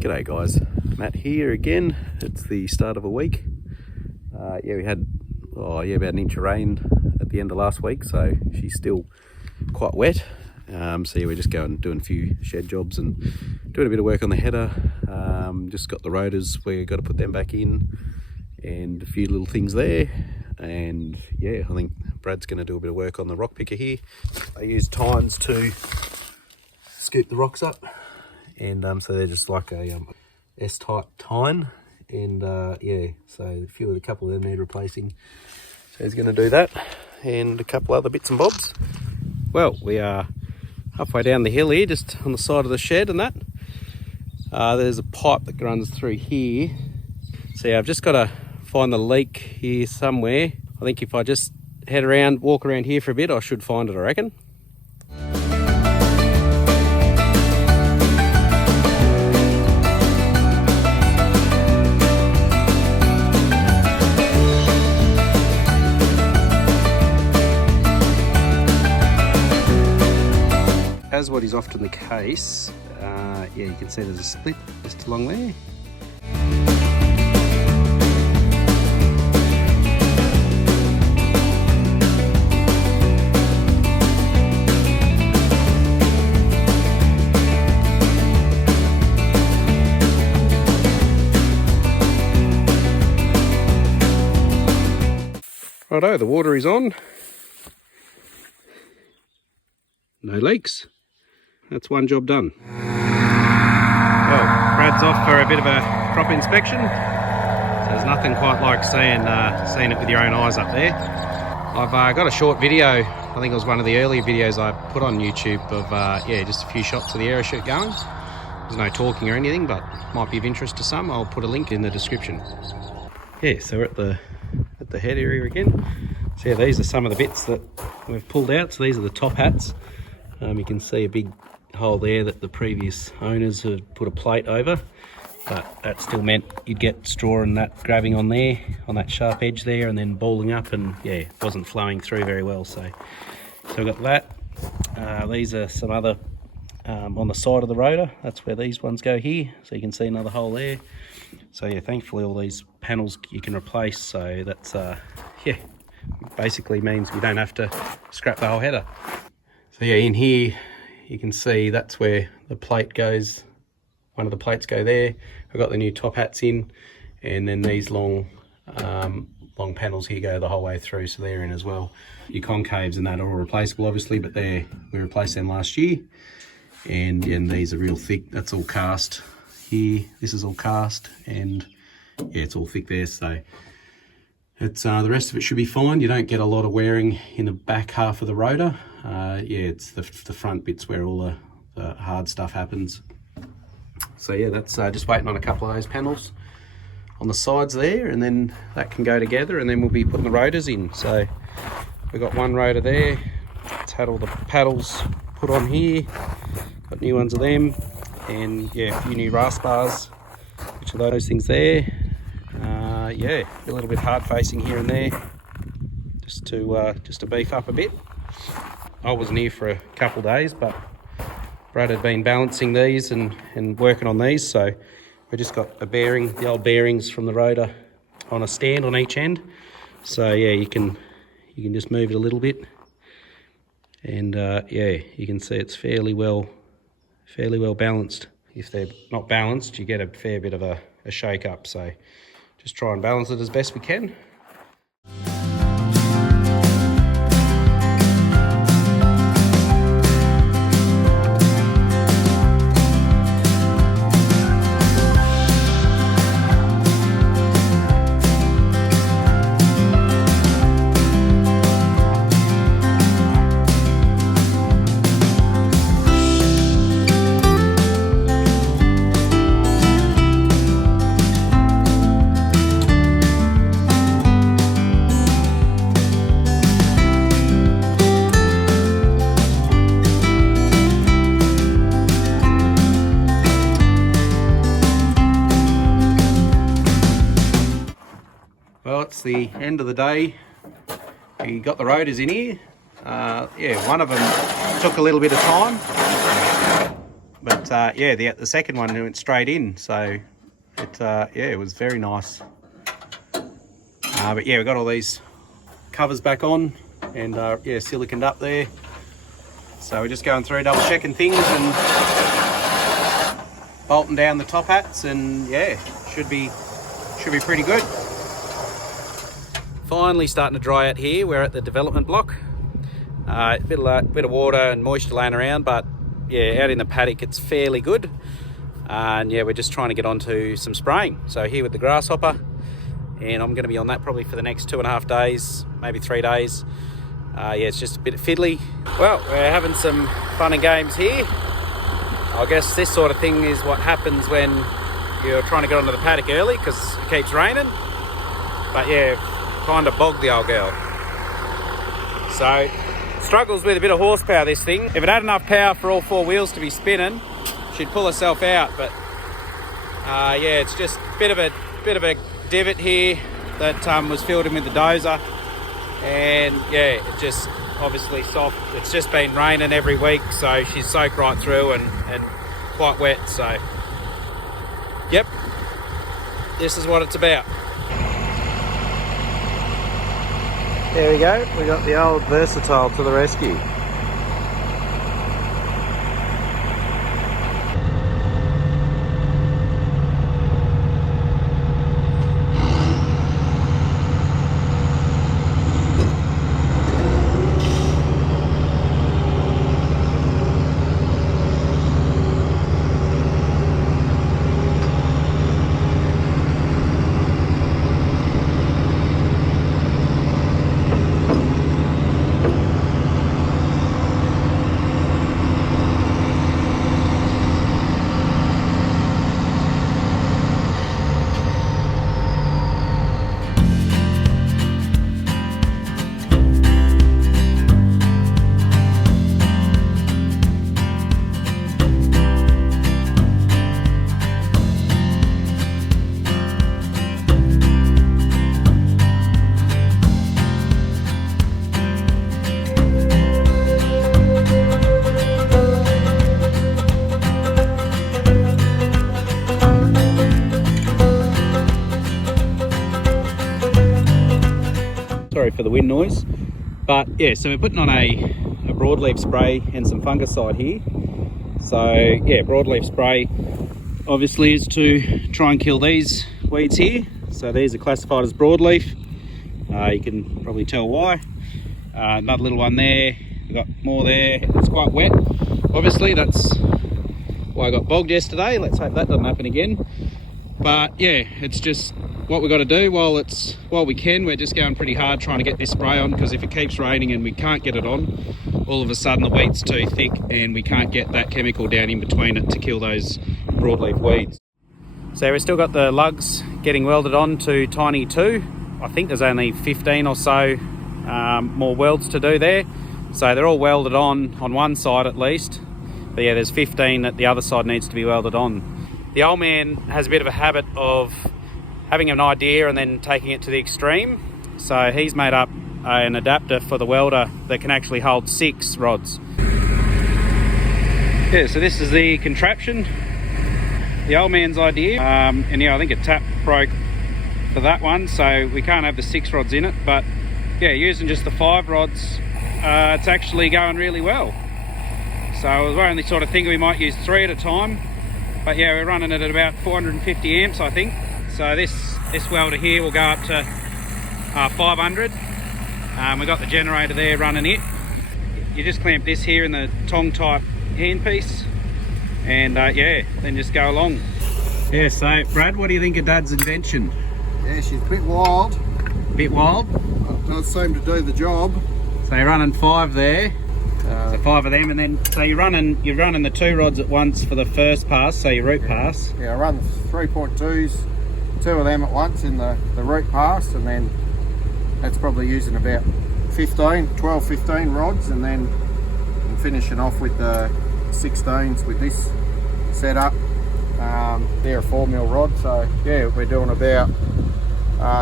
G'day guys, Matt here again. It's the start of a week. We had about an inch of rain at the end of last week, so she's still quite wet. We're just going doing a few shed jobs and doing a bit of work on the header. Just got the rotors, we've got to put them back in and a few little things there. And yeah, I think Brad's going to do a bit of work on the rock picker here. I use tines to scoop the rocks up, and so they're just like a S-type tine, and so a couple of them need replacing. So he's going to do that, and a couple other bits and bobs. Well, we are halfway down the hill here, just on the side of the shed and that. There's a pipe that runs through here. So yeah, I've just got to find the leak here somewhere. I think if I just walk around here for a bit, I should find it, I reckon. As what is often the case, you can see there's a split just along there. Righto, the water is on. No leaks. That's one job done. Well, Brad's off for a bit of a crop inspection. So there's nothing quite like seeing it with your own eyes up there. I've got a short video, I think it was one of the earlier videos I put on YouTube of just a few shots of the aeroshoot going. There's no talking or anything, but might be of interest to some. I'll put a link in the description. Yeah, so we're at the head area again. So yeah, these are some of the bits that we've pulled out. So these are the top hats. You can see a big hole there that the previous owners had put a plate over, but that still meant you'd get straw and that grabbing on there, on that sharp edge there, and then balling up, and yeah, it wasn't flowing through very well. So we've got that. These are some other on the side of the rotor. That's where these ones go here. So you can see another hole there. So yeah, thankfully all these panels you can replace. So that's basically means we don't have to scrap the whole header. So yeah, in here you can see that's where the plate goes. One of the plates go there. I've got the new top hats in, and then these long panels here go the whole way through, so they're in as well. Your concaves and that are all replaceable obviously, but we replaced them last year. And these are real thick. That's all cast here. This is all cast, and yeah, it's all thick there. So it's the rest of it should be fine. You don't get a lot of wearing in the back half of the rotor. It's the front bits where all the hard stuff happens. So yeah, that's just waiting on a couple of those panels on the sides there, and then that can go together, and then we'll be putting the rotors in. So we've got one rotor there. It's had all the paddles put on here. Got new ones of them, and yeah, a few new rasp bars, which are those things there. A little bit hard facing here and there, just to beef up a bit. I wasn't here for a couple of days, but Brad had been balancing these and working on these, so we just got the old bearings from the rotor on a stand on each end. So yeah, you can just move it a little bit, and you can see it's fairly well balanced. If they're not balanced, you get a fair bit of a shake up. So just try and balance it as best we can. Well, it's the end of the day. We got the rotors in here. One of them took a little bit of time. But yeah, the second one went straight in, so yeah, it was very nice. But yeah, we got all these covers back on, and yeah, siliconed up there. So we're just going through, double checking things and bolting down the top hats, and yeah, should be pretty good. Finally starting to dry out here. We're at the development block. A bit of water and moisture laying around, but yeah, out in the paddock it's fairly good. And yeah, we're just trying to get onto some spraying. So here with the grasshopper, and I'm going to be on that probably for the next 2.5 days, maybe 3 days. Yeah, it's just a bit fiddly. Well, we're having some fun and games here. I guess this sort of thing is what happens when you're trying to get onto the paddock early because it keeps raining. But yeah, kind of bogged the old girl. So, struggles with a bit of horsepower, this thing. If it had enough power for all 4 wheels to be spinning, she'd pull herself out. But yeah, it's just a bit of a divot here that was filled in with the dozer. And yeah, it just obviously soft. It's just been raining every week, so she's soaked right through and quite wet. So yep, this is what it's about. There we go, we got the old Versatile to the rescue. Sorry for the wind noise, but yeah, so we're putting on a broadleaf spray and some fungicide here. So yeah, broadleaf spray obviously is to try and kill these weeds here. So these are classified as broadleaf. You can probably tell why. Another little one there, we've got more there. It's quite wet, obviously. That's why I got bogged yesterday. Let's hope that doesn't happen again. But yeah, it's just what we've got to do while we can. We're just going pretty hard trying to get this spray on, because if it keeps raining and we can't get it on, all of a sudden the wheat's too thick and we can't get that chemical down in between it to kill those broadleaf weeds. So we've still got the lugs getting welded on to Tiny 2. I think there's only 15 or so more welds to do there. So they're all welded on one side at least. But yeah, there's 15 that the other side needs to be welded on. The old man has a bit of a habit of having an idea and then taking it to the extreme. So he's made up an adapter for the welder that can actually hold 6 rods. Yeah, so this is the contraption, the old man's idea. And yeah, I think a tap broke for that one, so we can't have the 6 rods in it. But yeah, using just the 5 rods, it's actually going really well. So I was only sort of thinking we might use 3 at a time. But yeah, we're running it at about 450 amps, I think. So this welder here will go up to 500. We've got the generator there running it. You just clamp this here in the tong type handpiece, and yeah, then just go along. Yeah, so Brad, what do you think of Dad's invention? Yeah, she's a bit wild. Bit wild? It does seem to do the job. So you're running 5 there. So 5 of them, and then so you're running the 2 rods at once for the first pass, so your root pass. Yeah, I run 3.2s, 2 of them at once in the root pass, and then that's probably using about 12, 15 rods, and then I'm finishing off with the 16s with this setup. They're a 4mm rod, so yeah, we're doing about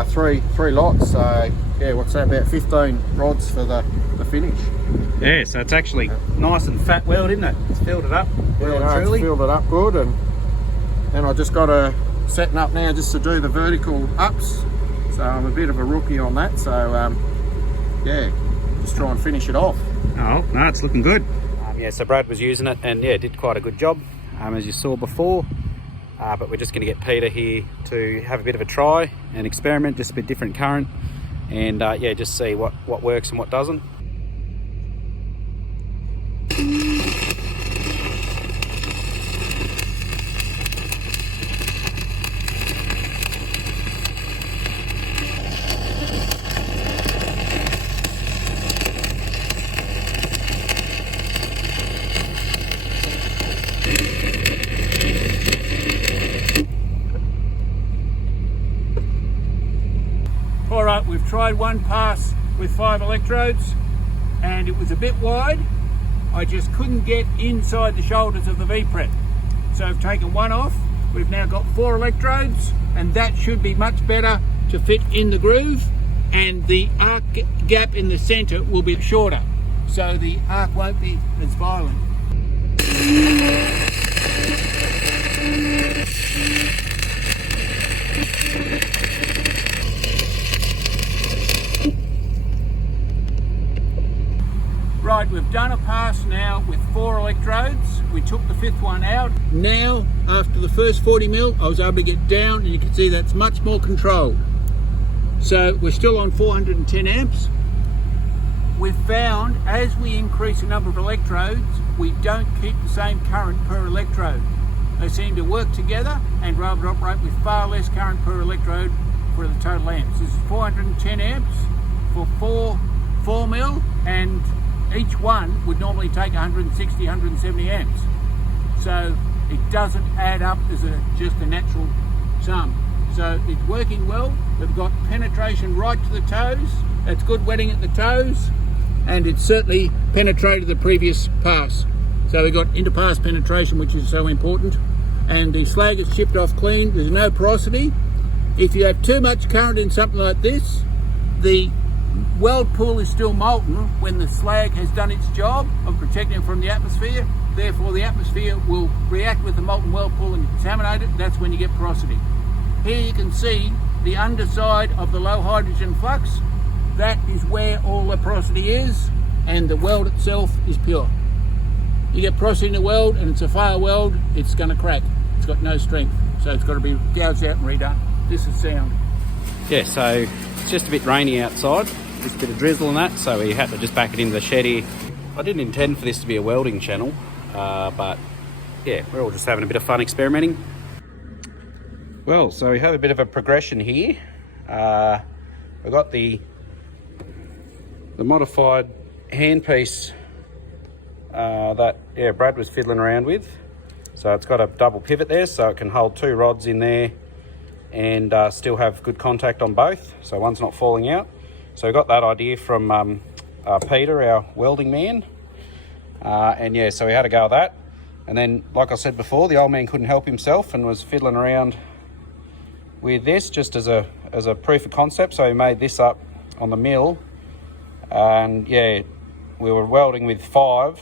three lots. So yeah, what's that, about 15 rods for the the finish. Yeah, so it's actually nice and fat weld, isn't it? It's filled it up well and It's truly. filled it up good, and then I just got a setting up now just to do the vertical ups. So I'm a bit of a rookie on that. So yeah, just try and finish it off. Oh, no, it's looking good. Yeah, so Brad was using it and yeah, did quite a good job, as you saw before. But we're just going to get Peter here to have a bit of a try and experiment, just a bit different current, and yeah, just see what works and what doesn't. All right, we've tried one pass with 5 electrodes and it was a bit wide. I just couldn't get inside the shoulders of the V-prep. So I've taken one off. We've now got 4 electrodes and that should be much better to fit in the groove, and the arc gap in the center will be shorter. So the arc won't be as violent. Right, we've done a pass now with 4 electrodes. We took the 5th one out. Now, after the first 40 mil, I was able to get down, and you can see that's much more controlled. So we're still on 410 amps. We've found as we increase the number of electrodes, we don't keep the same current per electrode. They seem to work together and we're able to operate with far less current per electrode for the total amps. This is 410 amps for 4 mil, and each one would normally take 160, 170 amps. So it doesn't add up as just a natural sum. So it's working well. We've got penetration right to the toes. That's good wetting at the toes, and it's certainly penetrated the previous pass. So we've got interpass penetration, which is so important. And the slag is chipped off clean. There's no porosity. If you have too much current in something like this, the weld pool is still molten when the slag has done its job of protecting it from the atmosphere. Therefore, the atmosphere will react with the molten weld pool and contaminate it. That's when you get porosity. Here you can see the underside of the low hydrogen flux. That is where all the porosity is, and the weld itself is pure. You get porosity in the weld and it's a fail weld, it's going to crack. It's got no strength, so it's got to be gouged out and redone. This is sound. Yeah, so it's just a bit rainy outside, just a bit of drizzle and that, so we had to just back it into the shed here. I didn't intend for this to be a welding channel, but yeah, we're all just having a bit of fun experimenting. Well, so we have a bit of a progression here. We've got the modified handpiece that Brad was fiddling around with. So it's got a double pivot there, so it can hold 2 rods in there and still have good contact on both, so one's not falling out. So we got that idea from Peter, our welding man, and yeah, so we had a go at that. And then, like I said before, the old man couldn't help himself and was fiddling around with this just as a proof of concept. So he made this up on the mill, and yeah, we were welding with 5,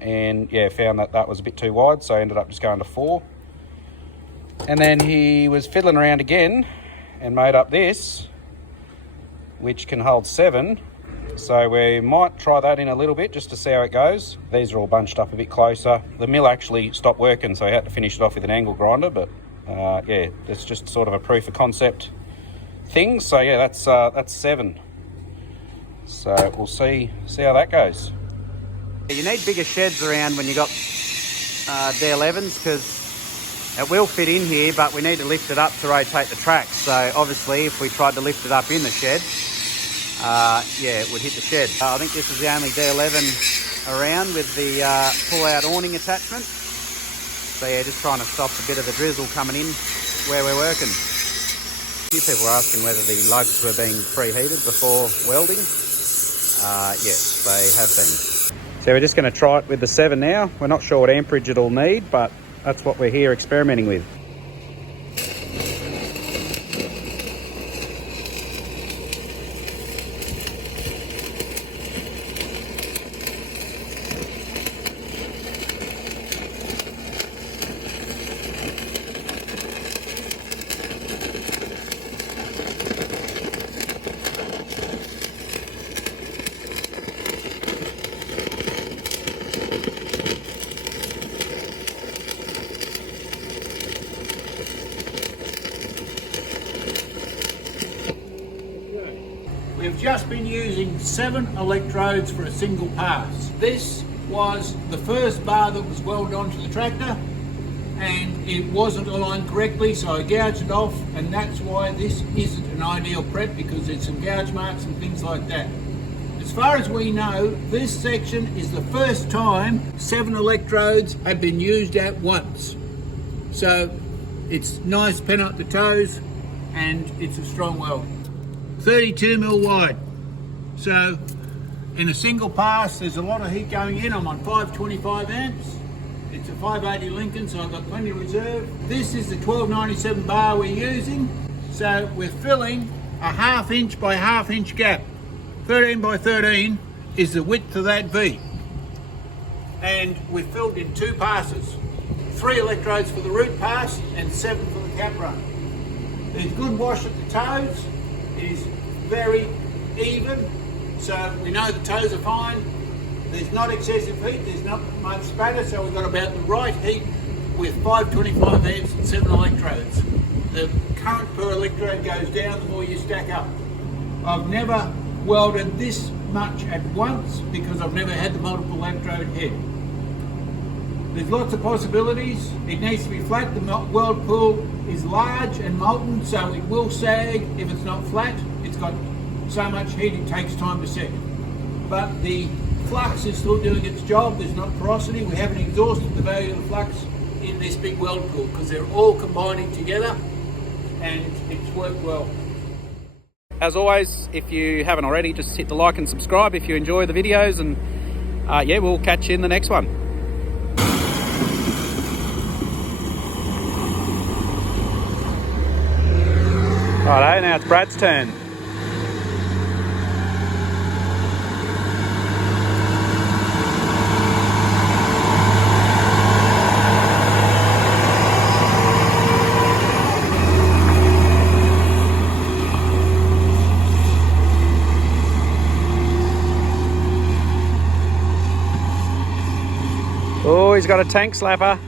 and yeah, found that was a bit too wide, so I ended up just going to 4. And then he was fiddling around again and made up this, which can hold 7. So we might try that in a little bit just to see how it goes. These are all bunched up a bit closer. The mill actually stopped working, so I had to finish it off with an angle grinder, but yeah, it's just sort of a proof of concept thing. So yeah, that's 7. So we'll see how that goes. You need bigger sheds around when you got D11s, because it will fit in here, but we need to lift it up to rotate the tracks. So obviously if we tried to lift it up in the shed, yeah, it would hit the shed. I think this is the only D11 around with the pull-out awning attachment. So yeah, just trying to stop a bit of the drizzle coming in where we're working. A few people were asking whether the lugs were being preheated before welding. Yes, they have been. So we're just going to try it with the 7 now. We're not sure what amperage it'll need, but that's what we're here experimenting with. We've just been using 7 electrodes for a single pass. This was the first bar that was welded onto the tractor, and it wasn't aligned correctly, so I gouged it off, and that's why this isn't an ideal prep, because there's some gouge marks and things like that. As far as we know, this section is the first time 7 electrodes have been used at once. So it's nice pen up the toes, and it's a strong weld. 32mm wide. So in a single pass, there's a lot of heat going in. I'm on 525 amps. It's a 580 Lincoln, so I've got plenty of reserve. This is the 1297 bar we're using. So we're filling a 1/2 inch by 1/2 inch gap. 13 by 13 is the width of that V. And we filled in 2 passes. 3 electrodes for the root pass and 7 for the cap run. There's good wash at the toes. It is very even, so we know the toes are fine. There's not excessive heat, there's not much spatter, so we've got about the right heat with 525 amps and 7 electrodes. The current per electrode goes down the more you stack up. I've never welded this much at once because I've never had the multiple electrode head. There's lots of possibilities. It needs to be flat. The weld pool is large and molten, so it will sag if it's not flat. It's got so much heat it takes time to set. But the flux is still doing its job. There's not porosity. We haven't exhausted the value of the flux in this big weld pool because they're all combining together, and it's worked well. As always, if you haven't already, just hit the like and subscribe if you enjoy the videos, and yeah, we'll catch you in the next one. Righto, now it's Brad's turn. Oh, he's got a tank slapper.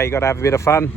You got to have a bit of fun.